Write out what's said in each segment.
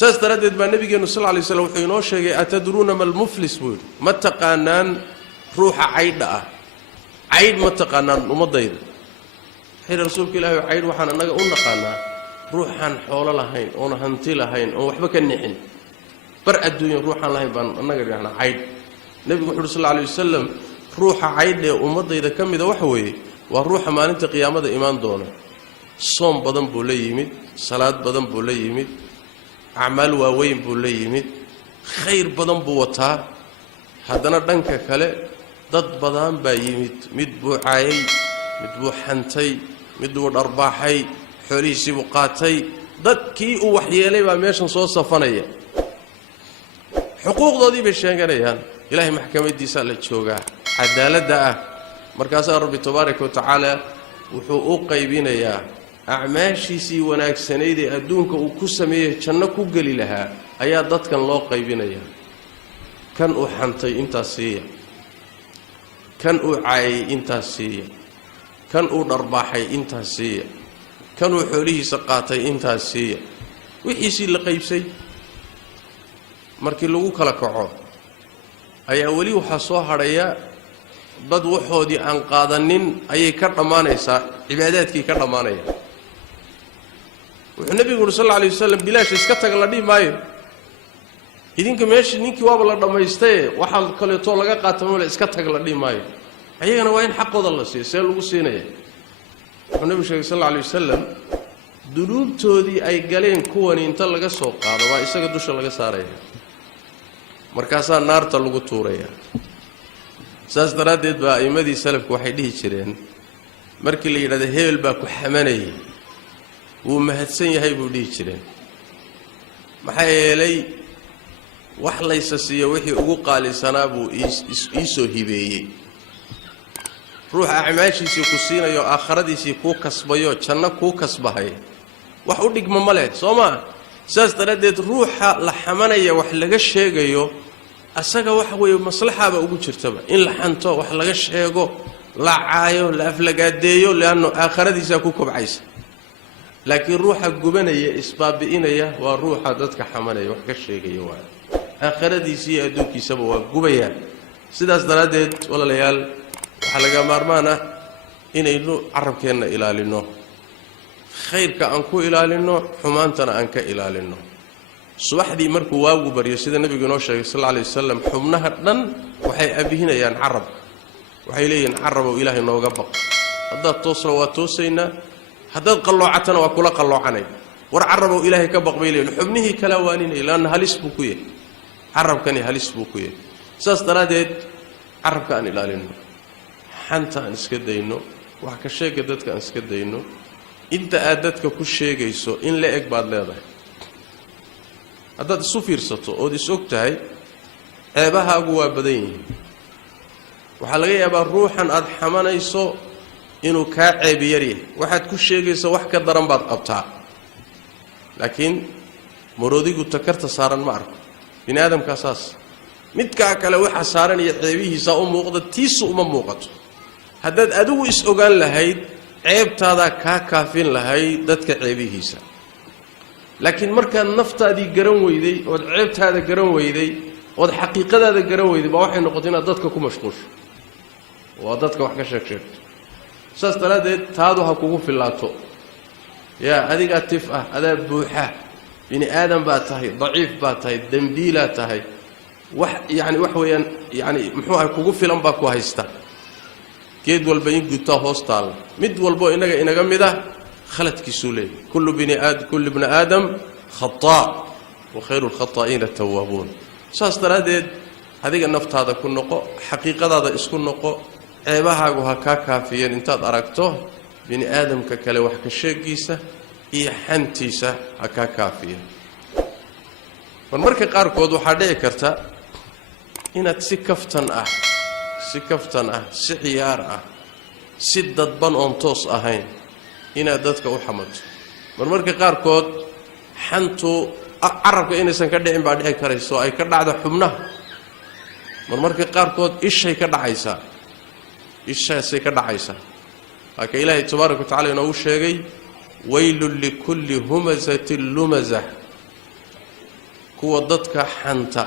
سأستردد بان نبي صلى الله عليه وسلم وحينو شيء أتدرون ما المفلس بود ما تقانان روح عيد عيد ما تقانان ومضيد حين رسولك الله عيد وحنا نقانا روحا حول لهين ونهنتي لهين وحبك النحن برأ الدنيا روحا لهين بان نقول يعني عيد نبي محمد صلى الله عليه وسلم روح عيد ومضيد كم إذا وحوي والروح ما أنت قيامة إيمان دونه صوم بدن بولي يمد صلاة بدن بولي يمد أعمال ووين بولي يمد خير بدن بوتا هذانا دنك كله ضد بدن بايمد مد بو عاي مد بو حنتي مد بو أرباحي حريسي وقاتي ضد كي وحيالي بمشان صوت صفنية حقوق ضدي بالشجريان إلهي محكمة دي سالة شوقة عدالة ده مركز ربي تبارك وتعالى وحقوق قيبين يا أعماشي سي وناك سنيدي أدونك وكسميه شنكو قلي لها أيا ضد كان الله قيبين يا كان أحنتي إنت سيا كان أعاي إنت سيا كان أرباحي إنت سيا كان حوليه سقاطي إنت سيا وحيسي لقيب سي markii lagu kala kaco ayaa wali waxa soo haraya dad waxoodii aan qaadanin ayay ka dhamaanaysaa cibaadaadkii ka dhamaanaya wuxuu nabigu sallallahu alayhi wasallam bilaash iska tag la dhimaayo idinka meeshii ninkii waaba la dhameystay waxa kale to laga qaatamo la iska tag la dhimaayo ayagana waa in xaqooda la siiyo see lagu siinaya wuxuu nabigu sallallahu alayhi wasallam dunuubtoodii ay galeen kuwan inta laga soo qaado waa isaga dusha laga saaraya markaasaa naarta lagu tuuraya saas daraadeed baa aimadii salafku waxay dhihi jireen markii la yiraahdo hebel baa ku xamanayay wuu mahadsan yahay buu dhihi jireen maxaa yeelay wax laysa siiyo wixii ugu qaalisanaa buu iisoo hibeeyey ruuxa acmaashiisii ku siinayo aakhiradiisii ku kasbayo janno ku kasbahay wax u dhigma male Soomaa saas daraadeed ruuxa la xamanaya wax laga sheegayo asaga wax weey maslaxaba ugu jirtaba in la xanto wax laga sheego la caayo la aflagaadeeyo laano aakhiradiisa ku kobcaysa laakiin ruuxa gubanaya isbaabiinaya waa ruuxa dadka xamanaya wax ka sheegayo waa aakhiradiisa adduunkiisaba waa gubaya sidaas daraadeed walaalayaal waxa laga maarmaana inaynu carabkeena ilaalino khayrka aan ku ilaalino xumaantana aan ka ilaalino subaxdii markuu waagu bariyo sida nabigu noo sheegay sallallahu alayhi wasallam xubnaha dhan waxay abihinayaan carab waxay leeyeen carab oo ilaahay nooga baq hadda toosro waa toosayna hadda qalloocatana waa kula qalloocanay war carab oo ilaahay ka baq bay leeyeen xubnihii kala waaninay laan halis buu ku yahay carabkani halis buu ku yahay saas daraadeed carabka aan ilaalino xanta aan iska dayno wax ka sheega dadka aan iska dayno inta aad dadka ku sheegayso in la eg baad leedahay haddaad isu fiirsato ood is og tahay ceebahaagu waa badan yihiin waxaa laga yaabaa ruuxan aad xamanayso inuu kaa ceeb yar yahay waxaad ku sheegayso wax ka daran baad qabtaa laakiin maroodigu takarta saaran ma arko bini aadamka saas midka kale waxa saaran iyo ceebihiisa u muuqda tiisu uma muuqato haddaad adigu is ogaan lahayd ceebtaada ka kaafin lahay dadka ceebihiisa laakiin marka naftaadii garan weyday oo ceebtaada garan weyday oo xaqiiqadaada garan weyday baa waxay noqotay inaad dadka ku mashquusho oo dadka wax ka sheegto saas daraadeed taadu ha kugu filaato yaa adiga tif ah adaa buuxa bini aadam baa tahay daciif baa tahay dambiila tahay wax wax weeyaan muxuu ah kugu filan baa ku haysta geed walba in gudta hoostaal mid walbo inaga mid ah khaladkiisu leeyahay kullu ibn aadam khata wa khayrul khata'in at-tawwabun saas daraadeed adiga naftaada ku noqo xaqiiqadaada isku noqo ceebahaagu ha ka kaafiyeen intaad aragto bini aadamka kale wax ka sheegiisa iyo xantiisa ha ka kaafiyeen marka qaarkood waxa dhici karta inaad si kaftan ah si ciyaar ah si dadban oon toos ahayn inaad dadka u xamato marmarka qaarkood xantu carabka inaysan ka dhicin baa dhici karayso ay ka dhacdo xubnaha marmarka qaarkood ishay ka dhacaysaa ishaasay ka dhacaysaa haka ilaahay tabaaraka tacaala inuu sheegay waylul likulli humazatin lumazah kuwa dadka xanta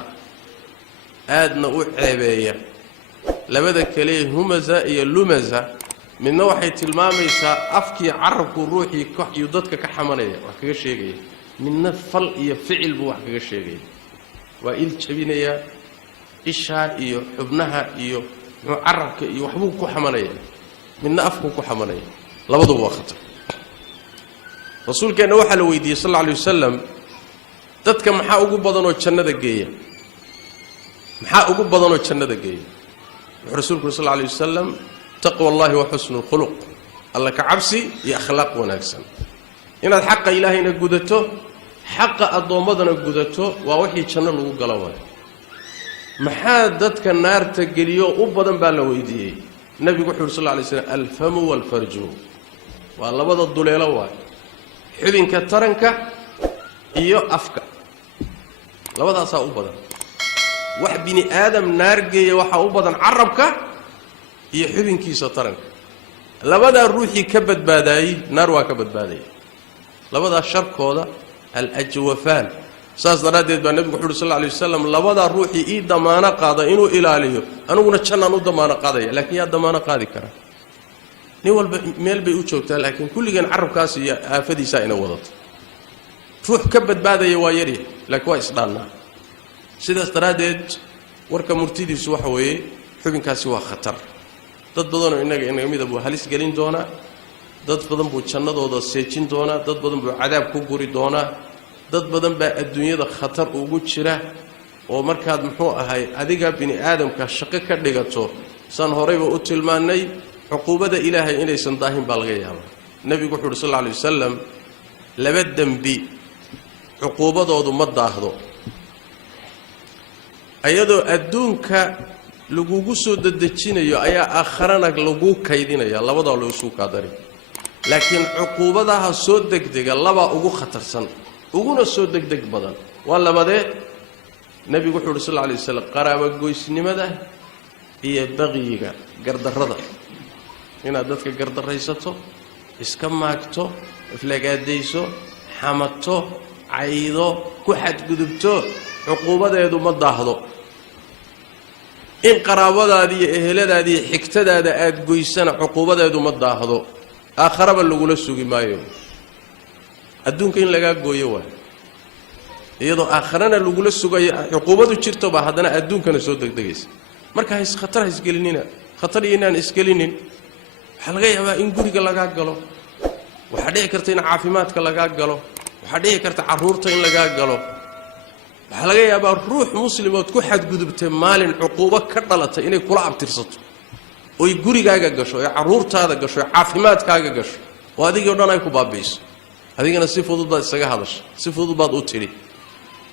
aadna u ceebeeya labada kale humaza iyo lumaza midna waxay tilmaamaysaa afkii carabku ruuxii iyo dadka ka xamanaya wax kaga sheegaya midna fal iyo ficil buu wax kaga sheegaya waa il jabinaya isha iyo xubnaha iyo carabka iyo waxbuu ku xamanaya midna afku ku xamanaya labaduba waa khatar rasuulkeena waxa la weydiiyay sallallahu alayhi wasallam dadka maxaa ugu badan oo jannada geeya maxaa ugu badan oo jannada geeya rasuulku sallallahu alayhi wasallam taqwa allahi wa husnul khuluq alla ka cabsi iyo akhlaaq wanaagsan inaad xaq ilaahayna gudato xaq adoomadana gudato waa wixii janno lagu galo waa maxaa dadka naarta geliyo u badan baa la weydiiyay nabigu wuxuu sallallahu alayhi wasallam al-famu wal farju waa labada duleelo waa xubinka taranka iyo afka labadaas u badan wax bini aadam naar geeya waxa u badan carabka iyo xubinkiisa taranka labada ruuxi ka badbaaday naar waa ka badbaaday labada sharkooda al-ajwafan saas daraadeed baa nabigu wuxuu sallallahu alayhi wasallam labada ruuxi ii damaana qaada inuu ilaaliyo anuguna jannaan u damaana qaadaya laakiin yaa damaana qaadi kara nin walba meel bay u joogtaa laakiin kulligan carabkaas iyo aafadiisa ina wadato ruux ka badbaadaya waa yari laakiin waa isdhaanaa sidaas daraadeed warka murtidiisu waxa weeye xubinkaasi waa khatar dad badan oo inaga mid buu halis gelin doona dad badan buu jannadooda seejin doona dad badan buu cadaab ku guri doona dad badan baa adduunyada khatar ugu jira oo markaad muxuu ahay adiga bini aadamka shaqo ka dhigato san horeyba u tilmaanay xuquubada ilaahay inaysan daahin baa laga yaabaa nabigu wuxuu sallallahu alayhi wasallam laba dambi xuquubadoodu ma daahdo ayadoo adduunka lagugu soo dadajinayo ayaa aakharana lagu kaydinaya labada loo soo qaadari laakiin xuquubadaha soo degdega laba ugu khatarsan uguna soo degdeg badan waa labadee nabigu wuxuu sallallahu alayhi wasallam qaraabo goysnimada iyo baqiyiga gardarrada inaad dadka gardaraysato iska maagto iflagaadayso xamato caydo ku xadgudubto xuquubadeedu ma daahdo in qaraabadaadii iyo eheladaadii xigtadaada aad goysana xuquubadeedu ma daahdo aakhiraba lagula sugi maayo adduunka in laga gooyo waa iyadoo aakhirana lagula sugayo xuquubadu jirto ba haddana adduunkana soo degdegaysa marka is khatar isgelinina khatar inaan isgelinin waxa laga yaabaa in guriga laga galo waxa dhici karta in caafimaadka laga galo waxa dhici karta caruurta in laga galo waxa laga yaabaa ruux muslimood ku xadgudubtay maalin xuquubo ka dhalatay inay kula abtirsato oo gurigaaga gasho ee caruurtaada gasho ee caafimaadkaaga gasho oo adiga oo dhan ay ku baabiiso adigana si fudud baad isaga hadashay si fudud baad u tiri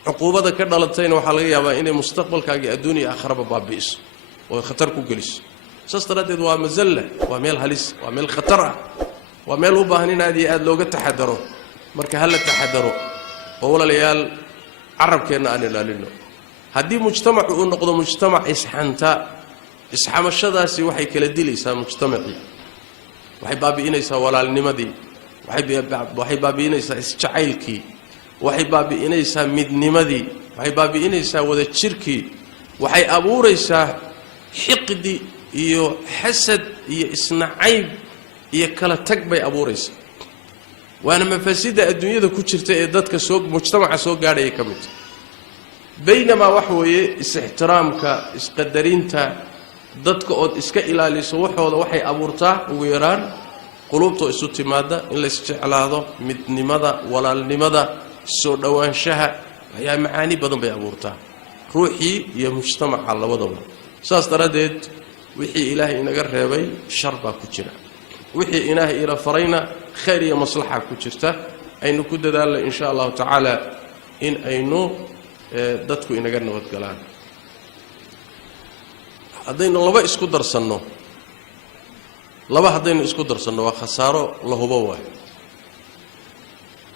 xuquubada ka dhalatayna waxa laga yaabaa inay mustaqbalkaaga adduuniya aakhiraba baabiiso oo khatar ku geliso sastaradeed waa mazalla waa meel halis waa meel khatar ah waa meel u baahan in aad looga taxadaro marka hal taxadaro oo walaalayaal carabkeena aan ilaalino haddii mujtamacu uu noqdo mujtamac isxanta isxamashadaasi waxay kala dilaysaa mujtamacii waxay baabi'inaysaa walaalnimadii waxay baabi'inaysaa isjacaylkii waxay baabi'inaysaa midnimadii waxay baabi'inaysaa wada jirkii waxay abuuraysaa xiqdi iyo xasad iyo isnacayb iyo kala tag bay abuuraysaa waana mafaasida adduunyada ku jirta ee dadka soo mujtamaca soo gaadhay kamid baynama wax weeye is-ixtiraamka isqadarinta dadka oo iska ilaaliso waxooda waxay abuurtaa ugu yaraan qulubto isu timaada in la isjeclaado midnimada walaalnimada soo dhawaanshaha ayaa macaani badan bay abuurtaa ruuxii iyo mujtamaca labadaba saas daradeed wixii ilaahay inaga reebay shar baa ku jira wixii ilaahay ila farayna khayr iyo maslaxa ku jirta aynu ku dadaalno insha Allah ta'ala in aynu dadku inaga nabad galaan haddaynu laba isku darsanno waa khasaaro la hubo waay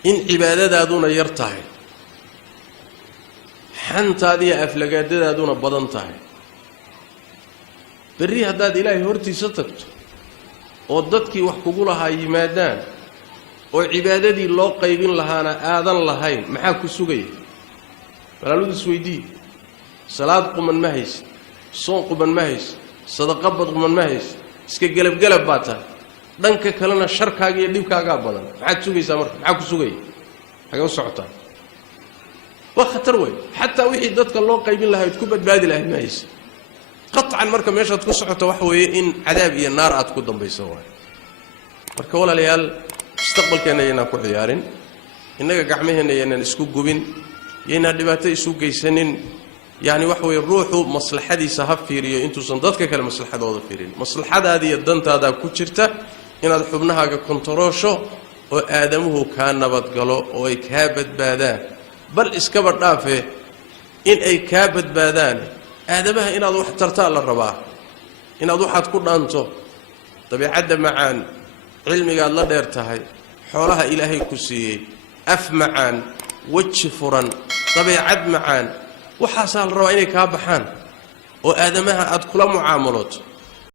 in cibaadadaaduna yar tahay xantaadiya aflagaadadaaduna badan tahay berri haddaad ilaahay hortiisa tagto oo dadkii wax kugu lahaa yimaadaan oo cibaadadii loo qaybin lahaana aadan lahayn maxaa ku sugaya walaaladu isweydii salaad quman ma haysid soon quman ma haysid sadaqa bad quman ma haysid iska galab baa tahay dhanka kalena sharkaaga iyo dhibkaaga badan maxaad sugaysaa marka maxaa ku sugay xagee u socotaa waa khatar weyn xataa wixii dadka loo qaybin lahaa ku badbaadi lahayd ma haysid qatcan marka meeshaad ku socoto wax weeye in cadaab iyo naar aad ku dambayso waay marka walaalayaal mustaqbalkeena inaan ku ciyaarin innaga gacmaheena inaan isku gubin inaan dhibaato isu geysanin yani wax weeye ruuxu maslaxadiisa ha fiiriyo intuusan dadka kale maslaxadooda fiirin maslaxadaada iyo dantaada ku jirta inaad xubnahaaga kontaroosho oo aadamuhu kaa nabadgalo oo ay kaa badbaadaan bal iskaba dhaafe in ay kaa badbaadaan aadamaha inaad wax tartaa la rabaa inaad waxaad ku dhaanto dabiicadda macaan cilmigaad la dheer tahay xoolaha ilaahay ku siiyey af macaan weji furan dabiicad macaan waxaasaa la rabaa inay kaa baxaan oo aadamaha aad kula mucaamaloto